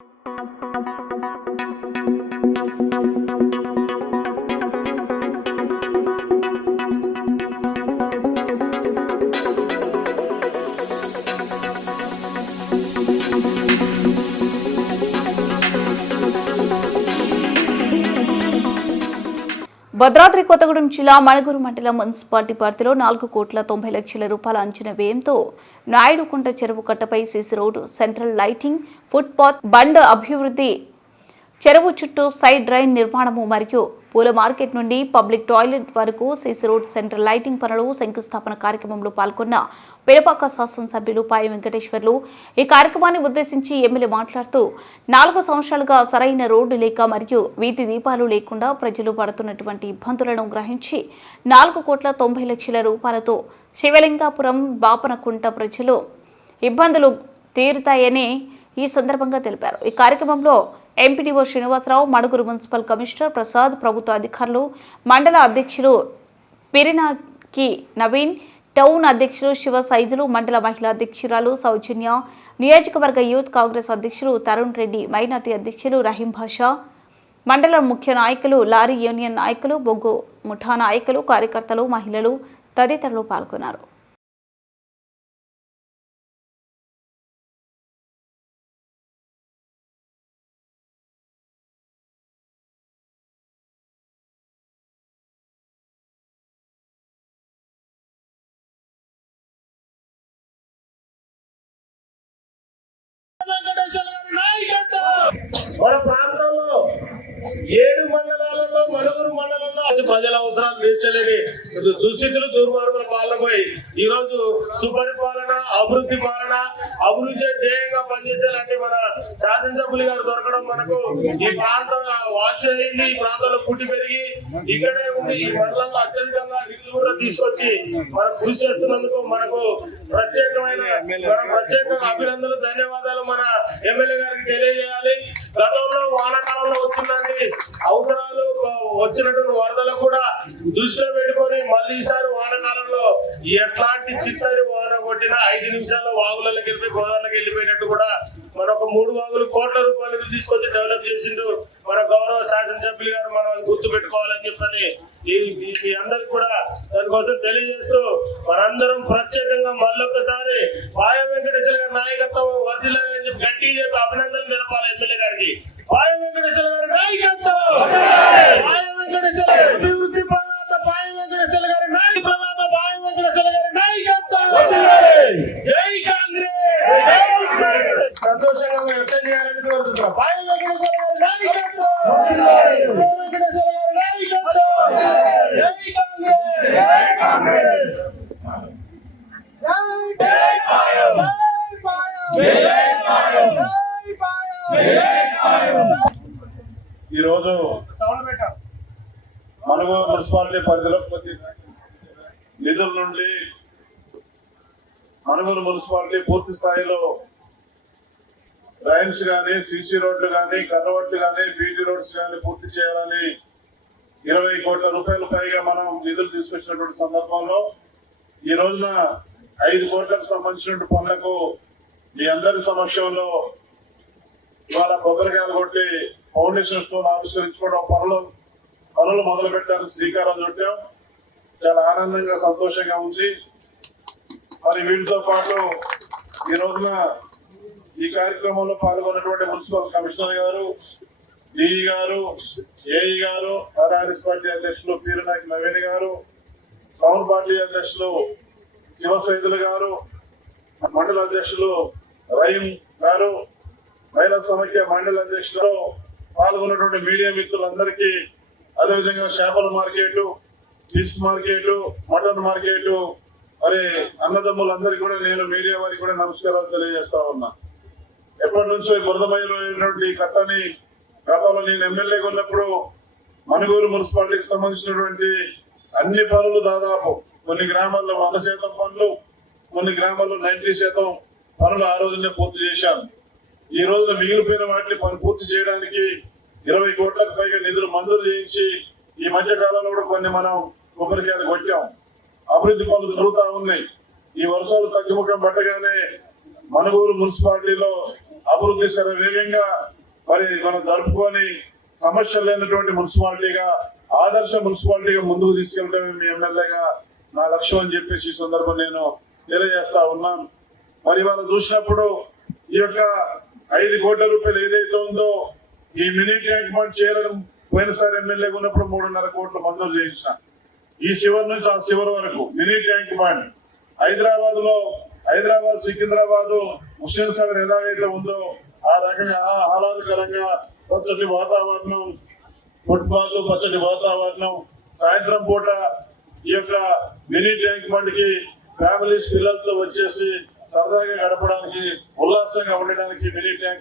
Thank you. Bhadradri Kothagudem జిల్లా మణగూరు మండలం municipality పరిధిలో నాలుగు కోట్ల తొంభై లక్షల రూపాయల అంచనా వ్యయంతో నాయుడుకుంట చెరువు కట్టపై CC road central lighting footpath bund అభివృద్ధి చెరువు చుట్టూ సైడ్ డ్రైన్ నిర్మాణము మరియు పూల మార్కెట్ నుండి పబ్లిక్ టాయిలెట్ వరకు సీసీ రోడ్ సెంటర్ లైటింగ్ పనులు శంకుస్థాపన కార్యక్రమంలో పాల్గొన్న పిడపాక శాసనసభ్యులు పాయి వెంకటేశ్వర్లు. ఈ కార్యక్రమాన్ని ఉద్దేశించి ఎమ్మెల్యే మాట్లాడుతూ నాలుగు సంవత్సరాలుగా సరైన రోడ్డు లేక మరియు వీధి దీపాలు లేకుండా ప్రజలు పడుతున్నటువంటి ఇబ్బందులను గ్రహించి నాలుగు కోట్ల తొంభై లక్షల రూపాయలతో శివలింగాపురం బాపనకుంట ప్రజలు ఇబ్బందులు తీరుతాయని ఈ సందర్భంగా తెలిపారు. ఈ కార్యక్రమంలో MPDO Srinivasarao Maduguru municipal commissioner Prasad ప్రభుత్వ అధికారులు మండల అధ్యక్షులు పిరినాకి నవీన్ టౌన్ అధ్యక్షులు శివ సైదులు మండల మహిళా అధ్యక్షురాలు సౌజన్య నియోజకవర్గ యూత్ కాంగ్రెస్ అధ్యక్షులు తరుణ్ రెడ్డి మైనార్టీ అధ్యక్షులు రహీం భాషా మండల ముఖ్య నాయకులు లారీ యూనియన్ నాయకులు బొగ్గు ముఠా నాయకులు కార్యకర్తలు మహిళలు తదితరులు పాల్గొన్నారు. ఏడు మండలాలలో మనుగురు మండలంలో అది ప్రజల అవసరాలు తీర్చలేని దుస్థితులు దుర్మార్గుల పాలనపై ఈ రోజు సుపరిపాలన అభివృద్ధి పాలన అభివృద్ధి ధ్యేయంగా పనిచేసేలాంటి మన శాసనసభ్యులు గారు దొరకడం మనకు ఈ ప్రాంతం వాసయ్యింది ఈ ప్రాంతంలో పుట్టి పెరిగి ఇక్కడే ఉండి ఈ మండలంలో అత్యధికంగా నిధులు కూడా తీసుకొచ్చి మనం కృషి చేస్తున్నందుకు మనకు ప్రత్యేకమైన మన ప్రత్యేకంగా అభినందనలు ధన్యవాదాలు మన ఎమ్మెల్యే గారికి తెలియజేయాలి. గతంలో వానాకాలంలో వచ్చినటువంటి అవసరాలు వచ్చినటువంటి వరదలు కూడా దృష్టిలో పెట్టుకొని మళ్ళీ ఈసారి వానాకాలంలో ఎట్లాంటి చిత్తడి వాన కొట్టినా ఐదు నిమిషాల్లో వాగులలోకి వెళ్ళిపోయి గోదావరికి వెళ్ళిపోయినట్టు కూడా మన ఒక మూడు వాగులు కోట్ల రూపాయలు తీసుకొచ్చి డెవలప్ చేసిండు మన గౌరవ శాసనసభ్యులు గారు మనం అది గుర్తు పెట్టుకోవాలని చెప్పని ఈ- మీ అందరికి కూడా దానికోసం తెలియజేస్తూ మనందరం ప్రత్యేకంగా మళ్ళొక్కసారి పాయ వెంకటేశ్వర గారి నాయకత్వం వర్ధిల్లని చెప్పి గట్టి చెప్పి అభినందన సంతోషంగా వ్యక్తం చేయాలని కోరుతున్నాం ఈరోజు మనకు మున్సిపాలిటీ పరిధిలో నిధుల నుండి మనుగోలు మున్సిపాలిటీ పూర్తి స్థాయిలో రైన్స్ కానీ సీసీ రోడ్లు కానీ కర్రవట్లు కానీ బీటీ రోడ్స్ కానీ పూర్తి చేయాలని ఇరవై కోట్ల రూపాయల పైగా మనం నిధులు తీసుకొచ్చినటువంటి సందర్భంలో ఈ రోజున ఐదు కోట్లకు సంబంధించిన పనులకు మీ అందరి సమక్షంలో ఇవాళ కొబ్బరికాయలు కొట్టి ఫౌండేషన్ స్టోన్ ఆవిష్కరించుకోవడం పనులు పనులు మొదలు పెట్టడానికి శ్రీకారం చుట్టాం. చాలా ఆనందంగా సంతోషంగా ఉంది. మరి వీటితో పాటు ఈ రోజున ఈ కార్యక్రమంలో పాల్గొన్నటువంటి మున్సిపల్ కమిషనర్ గారు డిఈ గారు ఏఈ గారు ఆర్ఆర్ఎస్ పార్టీ అధ్యక్షులు పీరనాయక్ నవీన్ గారు టౌన్ పార్టీ అధ్యక్షులు శివసైదులు గారు మండల అధ్యక్షులు రహీం గారు మహిళా సమైక్య మండల అధ్యక్షులు పాల్గొన్నటువంటి మీడియా మిత్రులందరికీ అదేవిధంగా చేపల market fish market mutton market మరి అన్నదమ్ములందరికీ కూడా నేను మీడియా వారికి కూడా నమస్కారాలు తెలియజేస్తా ఉన్నా. ఎప్పటి నుంచో బురదమయ్యలో అయినటువంటి కట్టని గతంలో నేను ఎమ్మెల్యేగా ఉన్నప్పుడు మనుగూరు మున్సిపాలిటీకి సంబంధించినటువంటి అన్ని పనులు దాదాపు కొన్ని గ్రామాల్లో వంద శాతం పనులు కొన్ని గ్రామాల్లో నైంటీ శాతం పనులు ఆ రోజునే పూర్తి చేశాను. ఈ రోజున మిగిలిపోయిన వాటిని పని పూర్తి చేయడానికి ఇరవై కోట్లకు పైగా నిధులు మంజూరు చేయించి ఈ మధ్య కాలంలో కూడా కొన్ని మనం కొబ్బరికాయలు కొట్టాం. అభివృద్ధి పనులు జరుగుతూ ఉన్నాయి. ఈ వర్షాలు తగ్గుముఖం పట్టగానే మనగూరు మున్సిపాలిటీలో అభివృద్ధి సరే వేగంగా మరి మనం జరుపుకొని సమస్యలు లేనటువంటి మున్సిపాలిటీగా ఆదర్శ మున్సిపాలిటీగా ముందుకు తీసుకెళ్ళడమే మీ ఎమ్మెల్యేగా నా లక్ష్యం అని చెప్పేసి ఈ సందర్భం నేను తెలియజేస్తా ఉన్నాను. మరి వాళ్ళు చూసినప్పుడు ఈ యొక్క ఐదు కోట్ల రూపాయలు ఏదైతే ఉందో ఈ మినీ ట్యాంక్ బండ్ చేయడం పోయినసారి ఎమ్మెల్యేగా ఉన్నప్పుడు మూడున్నర కోట్లు మంజూరు చేయించాను. ఈ శివర్ నుంచి ఆ శివర్ వరకు మినీ ట్యాంక్ బండ్. హైదరాబాద్లో హైదరాబాద్ సికింద్రాబాద్ హుస్సేన్ సాగర్ ఎలాగైతే ఉందో ఆ రకంగా ఆహ్లాదకరంగా పచ్చటి వాతావరణం ఫుట్బాల్ పచ్చటి వాతావరణం సాయంత్రం పూట ఈ యొక్క మినీ ట్యాంక్ బండ్కి ఫ్యామిలీస్ పిల్లలతో వచ్చేసి సరదాగా గడపడానికి ఉల్లాసంగా ఉండడానికి మినీ ట్యాంక్